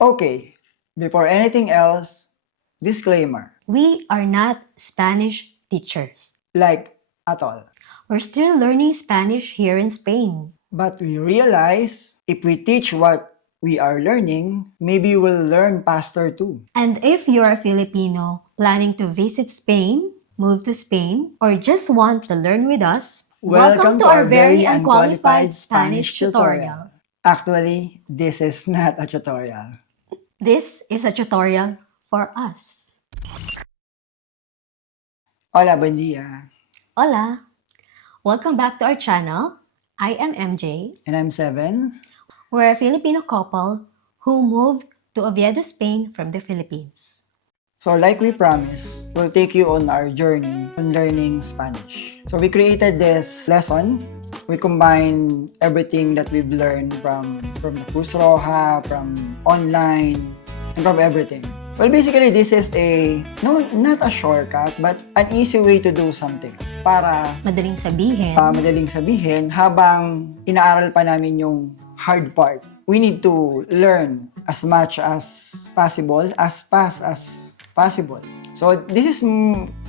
Okay, before anything else, disclaimer. We are not Spanish teachers. Like, at all. We're still learning Spanish here in Spain. But we realize if we teach what we are learning, maybe we'll learn faster too. And if you're a Filipino planning to visit Spain, move to Spain, or just want to learn with us, welcome to our very unqualified Spanish tutorial. Actually, this is not a tutorial. This is a tutorial for us. Hola, buen día. Hola! Welcome back to our channel. I am MJ. And I'm Seven. We're a Filipino couple who moved to Oviedo, Spain from the Philippines. So like we promised, we'll take you on our journey on learning Spanish. So we created this lesson. We combine everything that we've learned from the Cruz Roja, from online, and from everything. Well, basically, this is not a shortcut, but an easy way to do something. Para Madaling sabihin, madaling sabihin, habang inaaral pa namin yung hard part, we need to learn as much as possible, as fast as possible. So this is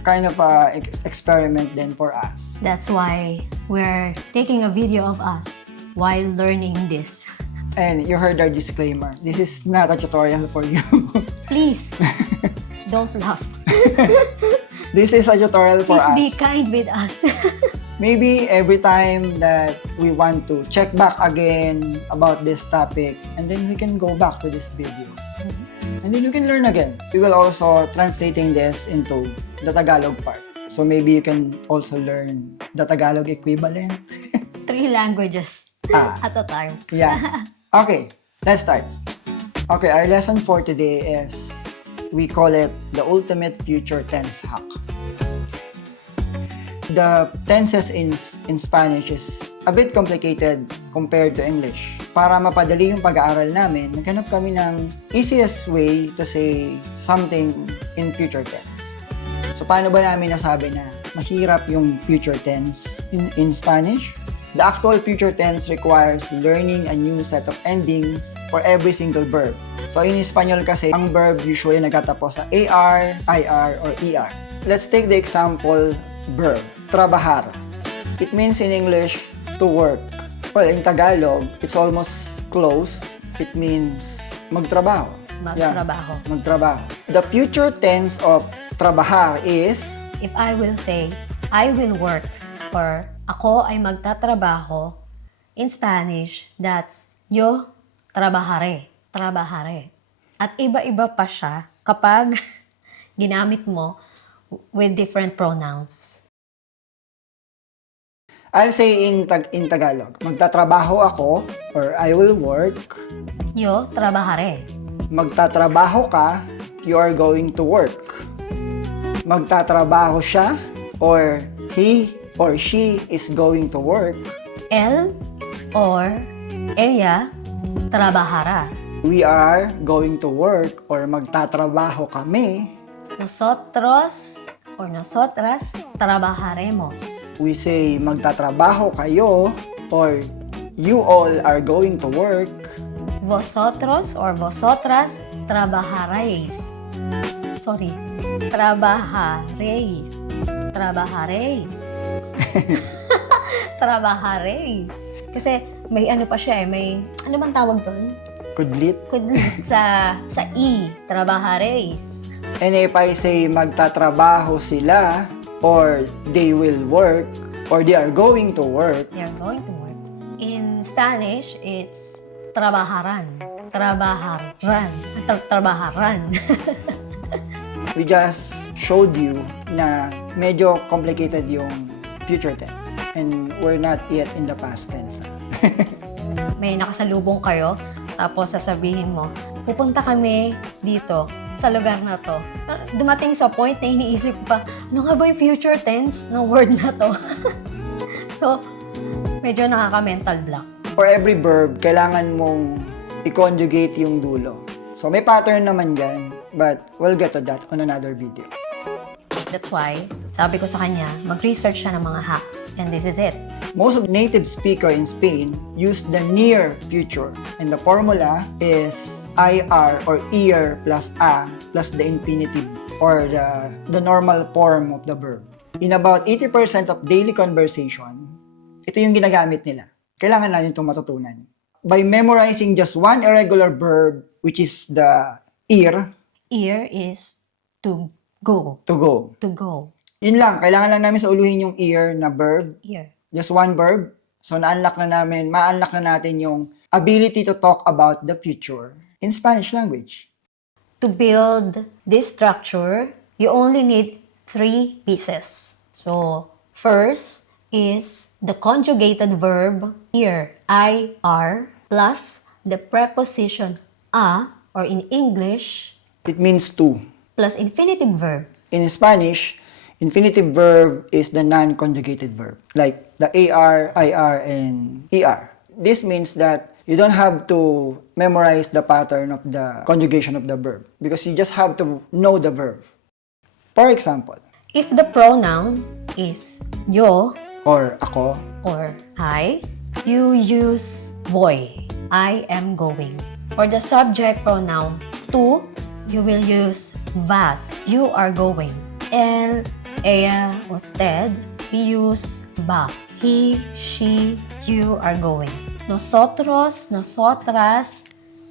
kind of a experiment then for us. that's why we're taking a video of us while learning this. And you heard our disclaimer. This is not a tutorial for you. Please, don't laugh. This is a tutorial for Please us. be kind with us. Maybe every time that we want to check back again about this topic, and then we can go back to this video. And then you can learn again. We will also translating this into the Tagalog part. So maybe you can also learn the Tagalog equivalent. 3 languages at a time. Yeah. Okay, let's start. Okay, our lesson for today is, we call it the ultimate future tense hack. The tenses in Spanish is a bit complicated compared to English. Para mapadali yung pag-aaral namin, naghanap kami ng easiest way to say something in future tense. So paano ba namin nasabi na mahirap yung future tense in Spanish? The actual future tense requires learning a new set of endings for every single verb. So in Espanyol kasi, ang verb usually nagtatapos sa AR, IR, or ER. Let's take the example verb, trabajar. It means in English, to work. Well, in Tagalog, it's almost close. It means magtrabaho. Magtrabaho. Yeah, magtrabaho. The future tense of trabajar is, If I will say, I will work, or ako ay magtatrabaho, in Spanish, that's yo trabajaré. Trabajaré. At iba-iba pa siya kapag ginamit mo with different pronouns. I'll say in Tagalog, magtatrabaho ako, or I will work. Yo trabajaré. Magtatrabaho ka, you are going to work. Magtatrabaho siya, or he or she is going to work. Él or ella trabajará. We are going to work, or magtatrabaho kami. Nosotros or nosotras trabajaremos. We say magtatrabaho kayo, or you all are going to work. Vosotros or vosotras trabajaréis. Sorry. Trabajaréis. Trabajaréis. Trabajaréis. Kasi may ano pa siya may ano bang tawag doon? Kudlit. Kudlit sa I. Trabajaréis. And if I say magtatrabaho sila, or they will work, or they are going to work, They are going to work. In Spanish, it's trabajarán. Trabajarán. Trabajarán. we just showed you na medyo complicated yung future tense. And we're not yet in the past tense. May nakasalubong kayo, tapos sasabihin mo, pupunta kami dito, sa lugar na to. Dumating sa point na iniisip pa, ano nga ba yung future tense ng word na to? So, medyo nakaka-mental block. For every verb, kailangan mong i-conjugate yung dulo. So may pattern naman dyan, but we'll get to that on another video. That's why, sabi ko sa kanya, mag-research siya ng mga hacks. And this is it. Most of native speaker in Spain use the near future. And the formula is IR or ear plus a plus the infinitive or the normal form of the verb. In about 80% of daily conversation, ito yung ginagamit nila. Kailangan natin itong matutunan. By memorizing just one irregular verb, which is the ear, Ear is to go. to go. To go. Yun lang, kailangan lang namin sa uluhin yung ear na verb, Ear. just one verb. So, ma-unlock na natin yung ability to talk about the future in Spanish language. To build this structure, you only need 3 pieces. So, first is the conjugated verb ear, IR, plus the preposition a, or in English, It means to. plus infinitive verb. In Spanish, infinitive verb is the non-conjugated verb, like the AR, IR, and ER. This means that you don't have to memorize the pattern of the conjugation of the verb because you just have to know the verb. For example, If the pronoun is yo or ako, or I, you use voy. I am going. For the subject pronoun to, you will use vas. You are going. And ella, usted, we use va. He, she, you are going. Nosotros, nosotras,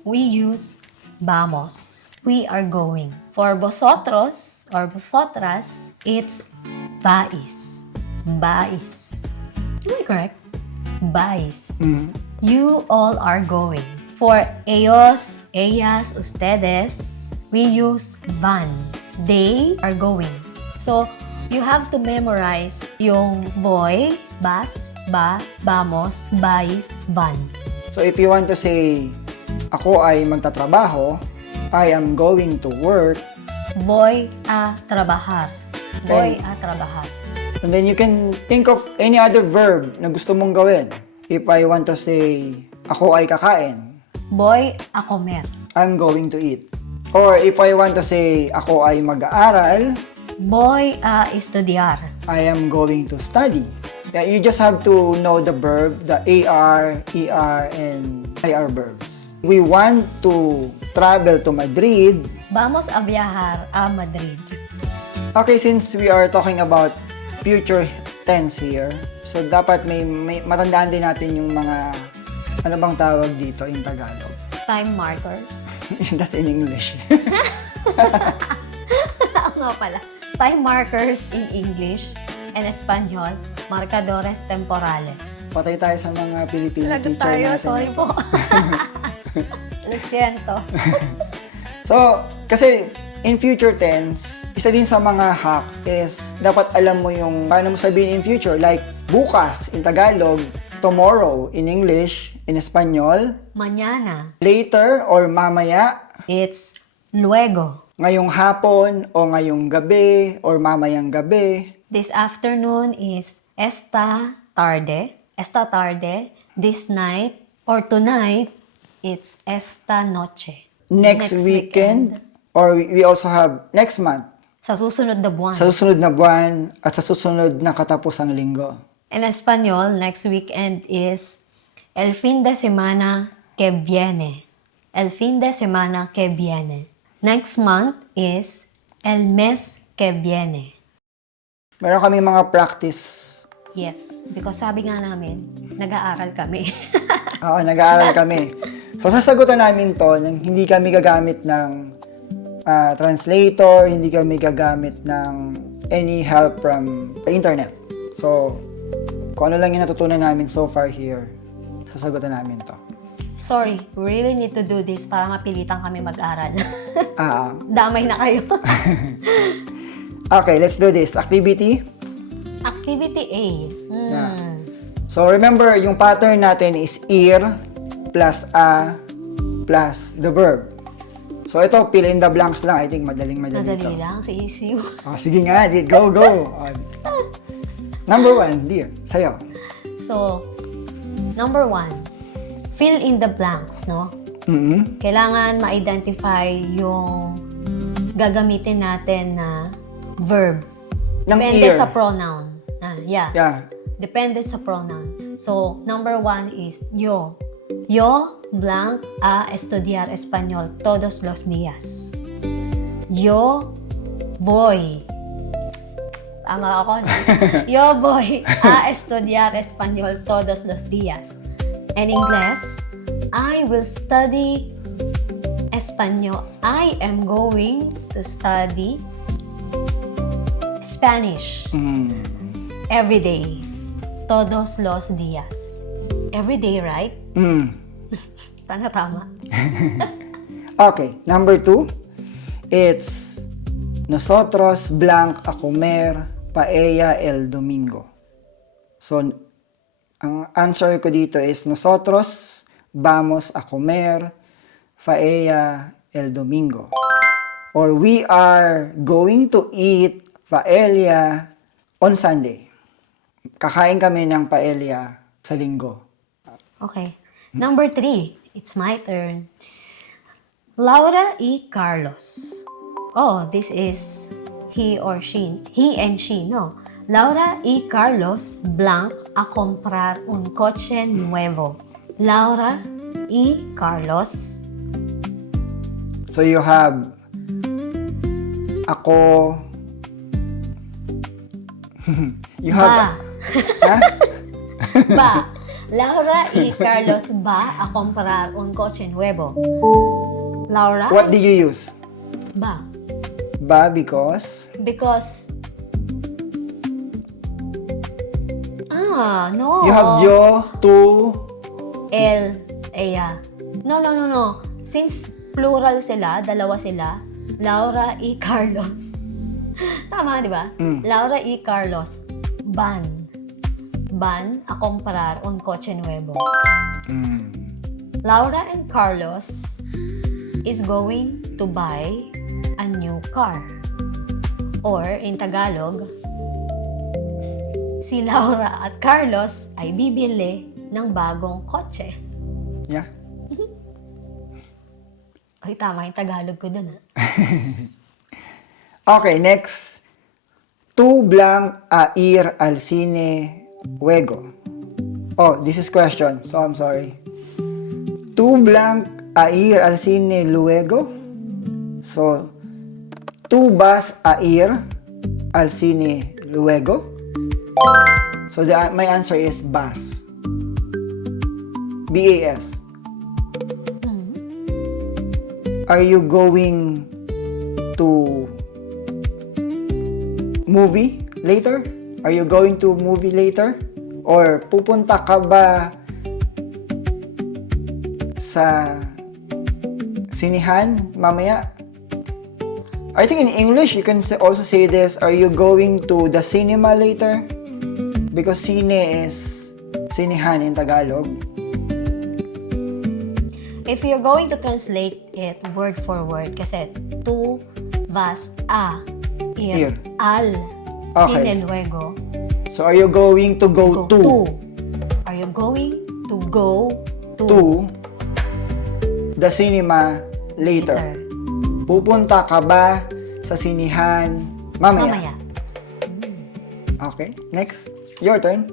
we use vamos. We are going. For vosotros or vosotras, it's vais. Vais. Am I correct? Vais. You all are going. For ellos, ellas, ustedes, we use van. They are going. So, you have to memorize yung voy, vas, ba, vamos, vais, van. so if you want to say, ako ay magtatrabaho, I am going to work, Voy a trabajar. Voy a trabajar. and then you can think of any other verb na gusto mong gawin. If I want to say, ako ay kakain, Voy a comer. I'm going to eat. Or if I want to say, ako ay mag-aaral, Voy a estudiar. I am going to study. Yeah, you just have to know the verb, the AR, ER, and IR verbs. We want to travel to Madrid. Vamos a viajar a Madrid. Okay, since we are talking about future tense here, so dapat may matandaan din natin yung mga, ano bang tawag dito in Tagalog? Time markers. That's in English. Oo nga pala. Time markers in English and Espanyol, marcadores temporales. Patay tayo sa mga Pilipino Lagot teacher tayo, natin. sorry po. Lo siento. So, kasi in future tense, isa din sa mga hack is dapat alam mo yung paano mo sabihin in future. Like, bukas in Tagalog, tomorrow in English, in Espanyol, Mañana, later or mamaya, it's luego. ngayong hapon o ngayong gabi or mamayang gabi. This afternoon is esta tarde. Esta tarde. This night or tonight, it's esta noche. Next weekend, or we also have next month, Sa susunod na buwan. sa susunod na buwan at sa susunod na katapusang linggo. In Espanyol, next weekend is el fin de semana que viene. El fin de semana que viene. Next month is el mes que viene. Meron kami mga practice. Yes, because sabi nga namin, nag-aaral kami. Oo, nag-aaral kami. So, sasagutan namin to nang hindi kami gagamit ng translator, hindi kami gagamit ng any help from the internet. So, kung ano lang yung natutunan namin so far here, sasagutan namin to. Sorry, we really need to do this para mapilitan kami mag-aral. Ah, Damay na kayo. okay, let's do this. Activity. Activity A. Yeah. So, remember, yung pattern natin is ear plus a plus the verb. So, ito, fill in the blanks lang. I think madali Madali ito. lang, si ECU. Oh, sige nga, go, go. Number 1, dear, sa'yo. So, number 1, fill in the blanks, no? Mm-hmm. Kailangan ma-identify yung gagamitin natin na verb. Ng Depende ear. sa pronoun. Yeah. Yeah. Depende sa pronoun. So, number 1 is yo. Yo blank a estudiar español todos los días. Yo voy. Tama ako, no? Yo voy a estudiar español todos los días. In English, I will study español. I am going to study Spanish every day. Todos los días. Every day, right? Tama. Okay, number 2. It's nosotros blank a comer paella el domingo. So, ang answer ko dito is nosotros vamos a comer paella el domingo. Or we are going to eat paella on Sunday. Kakain kami ng paella sa linggo. Okay. Number 3. It's my turn. Laura y Carlos. Oh, this is he or she. He and she, no. Laura y Carlos blank a comprar un coche nuevo. Laura y Carlos. So you have ako. You have Ha? Ba. Laura y Carlos va a comprar un coche nuevo. Laura. What did you use? Ba. Ba because Because no. you have yo, to, ella. No. Since plural sila, dalawa sila, Laura y Carlos. Tama, di ba? Laura y Carlos van a comprar un coche nuevo. Laura and Carlos is going to buy a new car. Or, in Tagalog, si Laura at Carlos ay bibili ng bagong kotse. yeah. Ay, tama yung Tagalog ko dun, ha? Okay, next. Tu blank a ir al cine luego. Oh, this is question, so I'm sorry. Tu blank a ir al cine luego. So, tu vas a ir al cine luego. So, my answer is vas. B-A-S. Are you going to movie later? Are you going to movie later? Or pupunta ka ba sa sinihan mamaya? I think in English, you can also say this, are you going to the cinema later? Because cine is sinihan in Tagalog. If you're going to translate it word for word, kasi tu vas a ir Ir. al Okay. cine luego. So, are you going to go to Are you going to go to the cinema later? later? Pupunta ka ba sa sinihan mamaya? Mamaya. Okay, next. Your turn.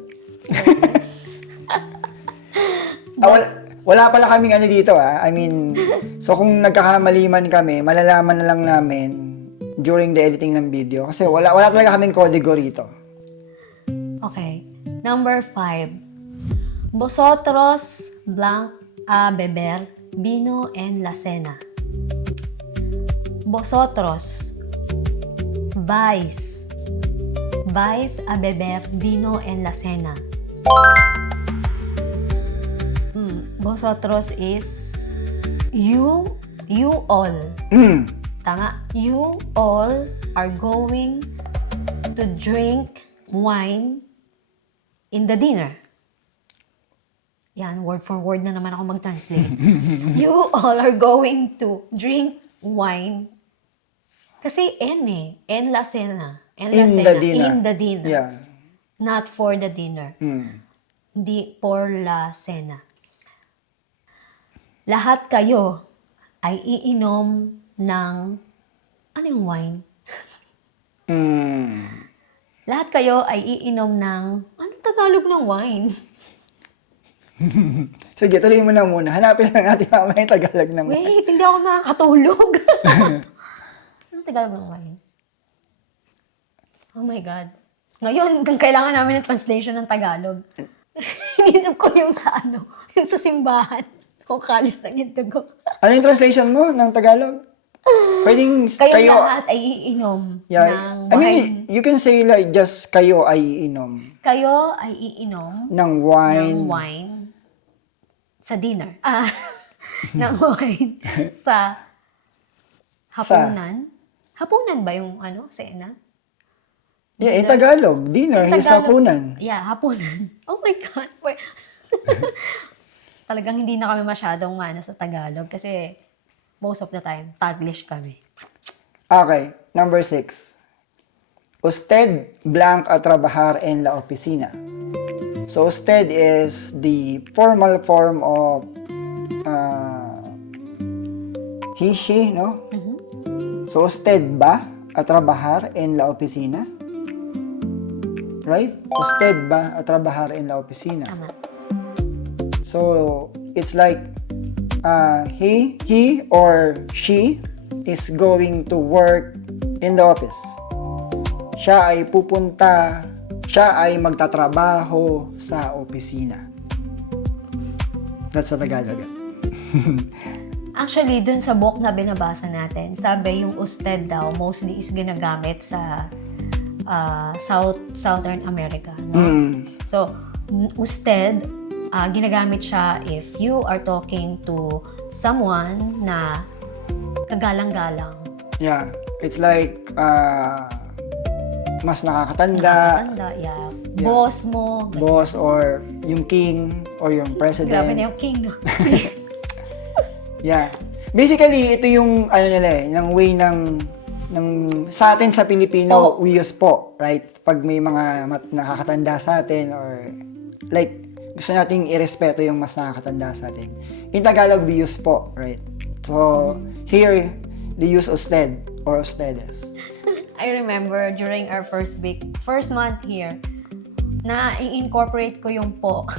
Wala pala kaming ano dito I mean, so kung nagkakamali man kami, malalaman na lang namin during the editing ng video. Kasi wala talaga kaming kodigo rito. Okay. Number 5. Vosotros blank a beber vino en la cena. Vosotros vais a beber vino en la cena. Vosotros is you all. Tama? You all are going to drink wine in the dinner. Yan, word for word na naman ako mag-translate. You all are going to drink wine. Kasi en la cena. En la cena. In the dinner. Yeah. Not for the dinner. Hindi for la cena. Lahat kayo ay iinom ng, ano yung wine? Lahat kayo ay iinom ng, anong Tagalog ng wine? Sige, tuloy mo na muna. Hanapin lang natin mamaya yung Tagalog ng wine. Wait, hindi ako makakatulog. Anong Tagalog ng wine? Oh my God. Ngayon, kailangan namin ng translation ng Tagalog. Inisip ko yung sa yung sa simbahan. Kung kalis ng yung dugo. Ano yung translation mo ng Tagalog? Pwedeng Kayong lahat ay iinom ng I mean, wine. you can say like just kayo ay iinom Kayo ay iinom ng wine. ng wine sa dinner. Ng wine sa hapunan. Hapunan ba yung cena? Yeah, in Tagalog. Dinner In is Tagalog. hapunan. Yeah, hapunan. Oh my God. Talagang hindi na kami masyadong mana sa Tagalog kasi most of the time, Taglish kami. Okay, number 6. Usted blank a trabajar en la oficina. So, usted is the formal form of he, she, no? So, usted ba a trabajar en la oficina? Right? Usted ba a trabajar en la oficina? Tama. So, it's like he or she is going to work in the office. Siya ay pupunta, siya ay magtatrabaho sa opisina. That's sa Tagalog. Actually, dun sa book na binabasa natin, sabi yung usted daw mostly is ginagamit sa Southern America. No? So, usted, ginagamit siya if you are talking to someone na kagalang-galang. Yeah, it's like mas nakakatanda, Yeah. Boss mo. ganyan. boss or yung king or yung president. Grabe na yung king. No? Yeah. Basically, ito yung nila ng way ng sa atin sa Pilipino, we use po, right? Pag may mga nakakatanda sa atin or like gusto nating irespeto yung mas nakakatanda sa atin. In Tagalog, we use po, right? So, here, they use usted or ustedes. I remember during our first month here, na i-incorporate ko yung po.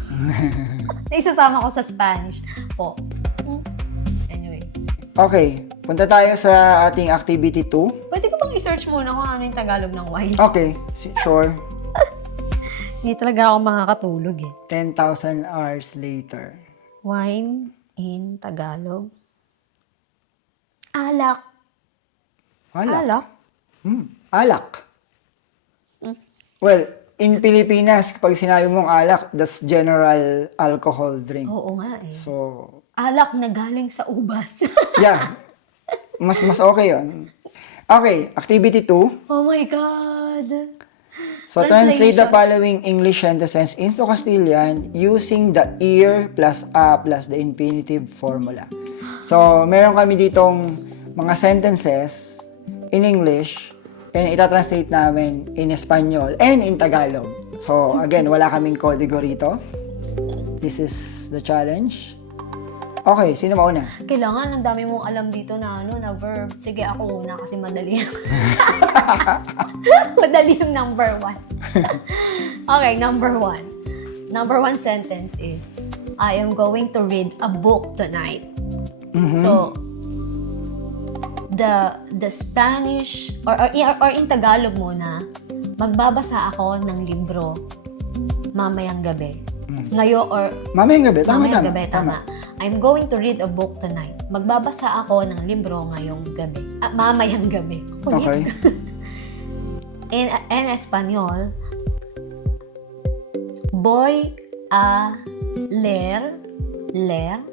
Naisasama ko sa Spanish. Po. Anyway. Okay, punta tayo sa ating activity 2. Pwede ko bang i-search muna kung ano yung Tagalog ng wine? Okay, sure. Hindi talaga ako makakatulog eh. 10,000 hours later. Wine in Tagalog. Alak. Alak. Alak? Alak. Well, in Pilipinas, pag sinabi mong alak, that's general alcohol drink. Oo nga eh. So, Alak na galing sa ubas. yeah. Mas okay yun. Okay, activity 2. Oh my God. So, translate the Translation. following English sentences into Castilian using the ear plus a plus the infinitive formula. So, meron kami ditong mga sentences in English and itatranslate namin in Espanyol and in Tagalog. So, again, wala kaming kodigo rito. This is the challenge. Okay, sino mauna? Kailangan, ang dami mong alam dito na na verb. Sige, ako una kasi madali. Madali yung number 1. Okay, number 1. Number 1 sentence is, I am going to read a book tonight. So, the Spanish, or in Tagalog muna, magbabasa ako ng libro mamayang gabi. Ngayon, or Mamayang gabi, tama. mamayang gabi, tama. I'm going to read a book tonight. Magbabasa ako ng libro ngayong gabi. Mamayang gabi. Okay. En Espanyol, voy a leer,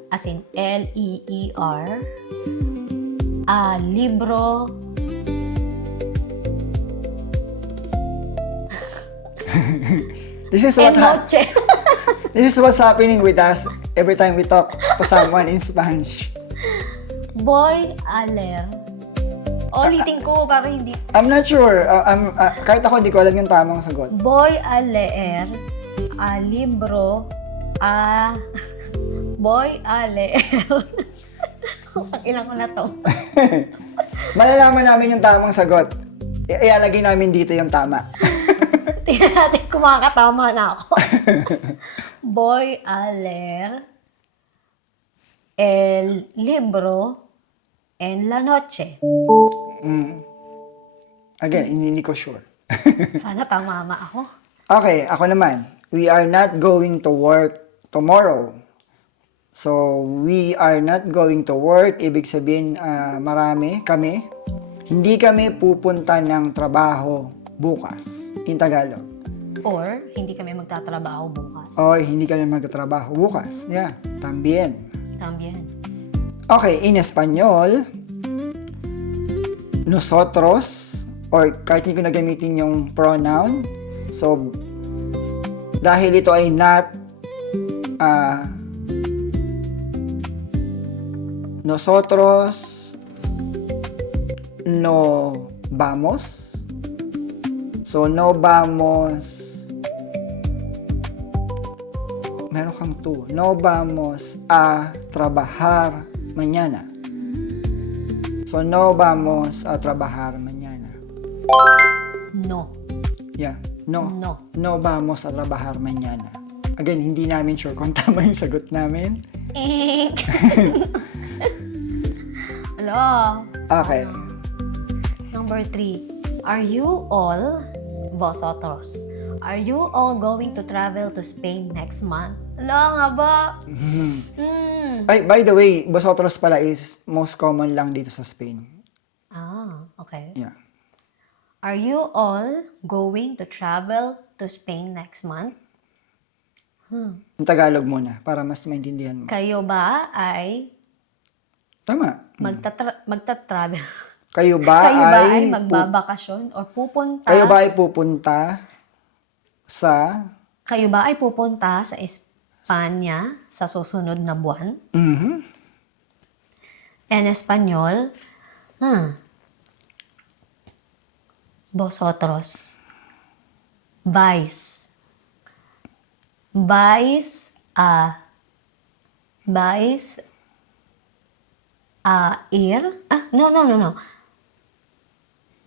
as in L-E-E-R, a libro This is en what noche. This is what's happening with us every time we talk to someone in Spanish. Voy a leer. Ulitin ko para hindi. I'm not sure. Kahit ako, hindi ko alam yung tamang sagot. Voy a leer a libro a... Voy a leer. Ang ilang ko na to. Malalaman namin yung tamang sagot. Ialagay namin dito yung tama. Tingnan natin kung makakatama na ako. Voy a leer el libro en la noche. Again, hindi ko sure. Sana tama ako. Okay, ako naman. We are not going to work tomorrow. So, we are not going to work. Ibig sabihin, kami. Hindi kami pupunta ng trabaho bukas. In Tagalog. Or, hindi kami magtatrabaho bukas. Or, hindi kami magtatrabaho bukas. Yeah, también. También. Okay, in Espanyol, nosotros, or kahit hindi ko na gamitin yung pronoun, so, dahil ito ay not, nosotros no vamos. So, no vamos, meron kang to. No vamos a trabajar mañana. So, no vamos a trabajar mañana. No. Yeah, no. No. No vamos a trabajar mañana. Again, hindi namin sure kung tama yung sagot namin. Hello. Okay. Number 3. Are you all, vosotros, are you all going to travel to Spain next month? Hello nga ba? Ay, by the way, vosotros pala is most common lang dito sa Spain. Okay. Yeah. Are you all going to travel to Spain next month? Yung Tagalog muna, para mas maintindihan mo. Kayo ba ay Tama. magta-travel? Kayo ba Kayo ba ay ay magbabakasyon or pupunta? kayo ba ay pupunta sa Kayo ba ay pupunta sa Espanya sa susunod na buwan? En Espanyol, vosotros vais a ir, no.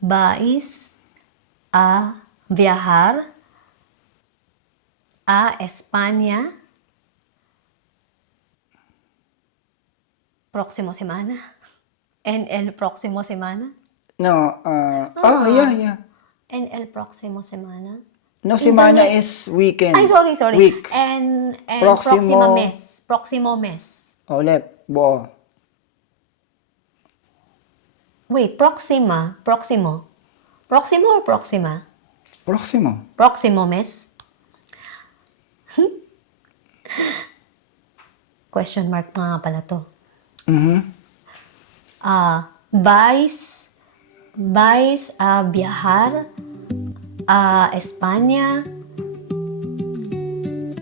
Vais a viajar a España próximo semana. En el próximo semana. No, yeah. En el próximo semana. No, semana is weekend. Ay, sorry. Week. En Próximo- próximo mes. Ulit, buo. Wait, próximo or próxima? Próximo. Próximo mes. Question mark pa nga pala to. Vais a viajar a España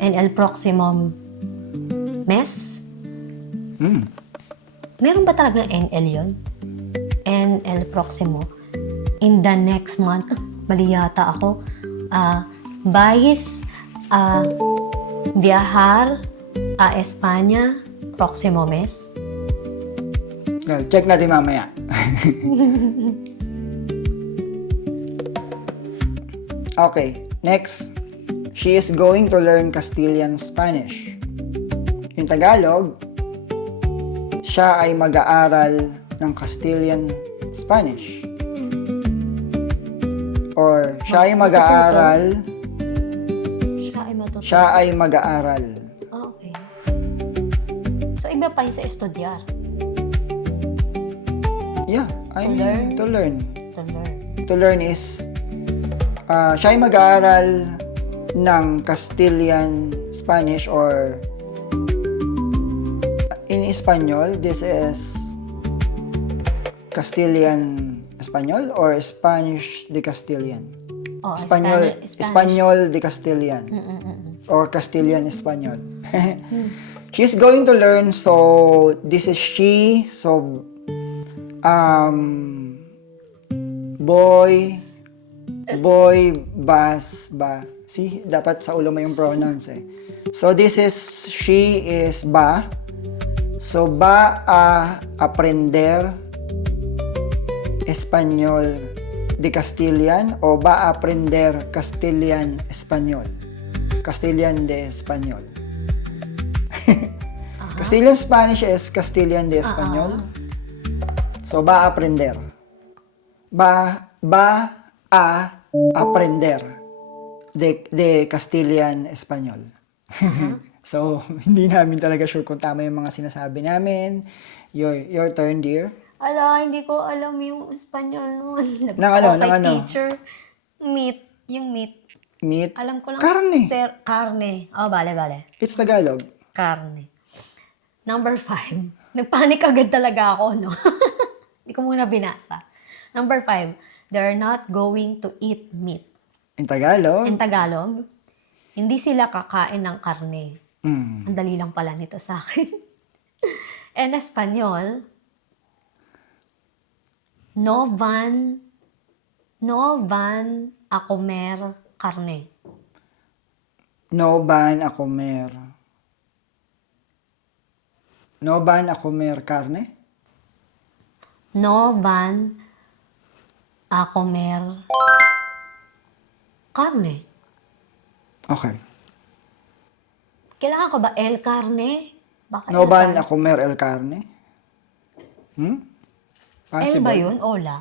en el próximo mes? Meron ba talaga NL yun? En el próximo. In the next month. Mali yata ako. Vais a viajar a España próximo mes? Check natin mamaya. Okay, next. She is going to learn Castilian Spanish. Yung Tagalog, siya ay mag-aaral ng Castilian Spanish. Or siya ay mag-aaral, Siya ay matutunan. siya ay mag-aaral. Okay. So, iba pa yung sa estudyar. Yeah, I mean, learn. to learn. To learn. To learn is, siya ay mag-aaral ng Castilian Spanish or in Espanyol, this is Castilian Espanyol or Spanish de Castilian? Oh, Espanyol, Spanish. Espanyol de Castilian or Castilian Espanyol. She's going to learn, so this is she, so boy, ba. See, dapat sa ulo mo yung pronouns eh. So this is, she is ba. So va a aprender Español de Castilian o va a aprender Castilian Español. Castilian de Español. Castilian Spanish is Castilian de Español. So, va a aprender. Va a aprender de Castilian Español. So, hindi namin talaga sure kung tama yung mga sinasabi namin. Your turn, dear. Ala, hindi ko alam yung Espanyol nun. Nang ano, Nagtaka nang kay ano? teacher. Meat. Yung meat. Meat. Alam ko lang. Karne. Karne. Oh, bale. It's Tagalog. Karne. Number 5. Nagpanik agad talaga ako, no? Hindi ko muna binasa. Number 5. They're not going to eat meat. In Tagalog. In Tagalog, hindi sila kakain ng karne. Mm. Ang dali lang pala nito sa akin. In Espanyol, no van a comer carne. No van a comer. No van a comer carne? No van a comer carne. Okay. Kailangan ko ba el carne? Baka No el van carne. a comer el carne? Hmm? El ba yun? Ola?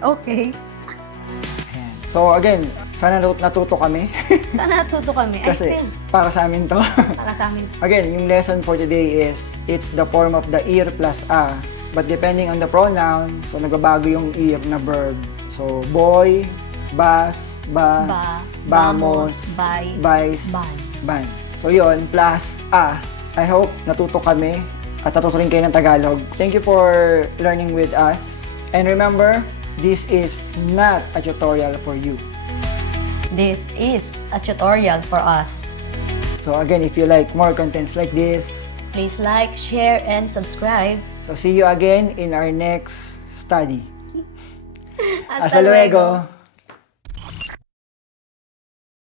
Okay. Ayan. So again, sana natuto kami. Sana natuto kami. Kasi para sa amin to. Para sa amin. Again, yung lesson for today is, it's the form of the ir plus a. But depending on the pronoun, so nagbabago yung ir na verb. So, boy, bas, ba, vamos, vais, ban. So yun, plus a. I hope natuto kami at natuto rin kayo ng Tagalog. Thank you for learning with us. And remember, this is not a tutorial for you. This is a tutorial for us. So again, if you like more contents like this, Please like, share, and subscribe. so see you again in our next study. Hasta luego.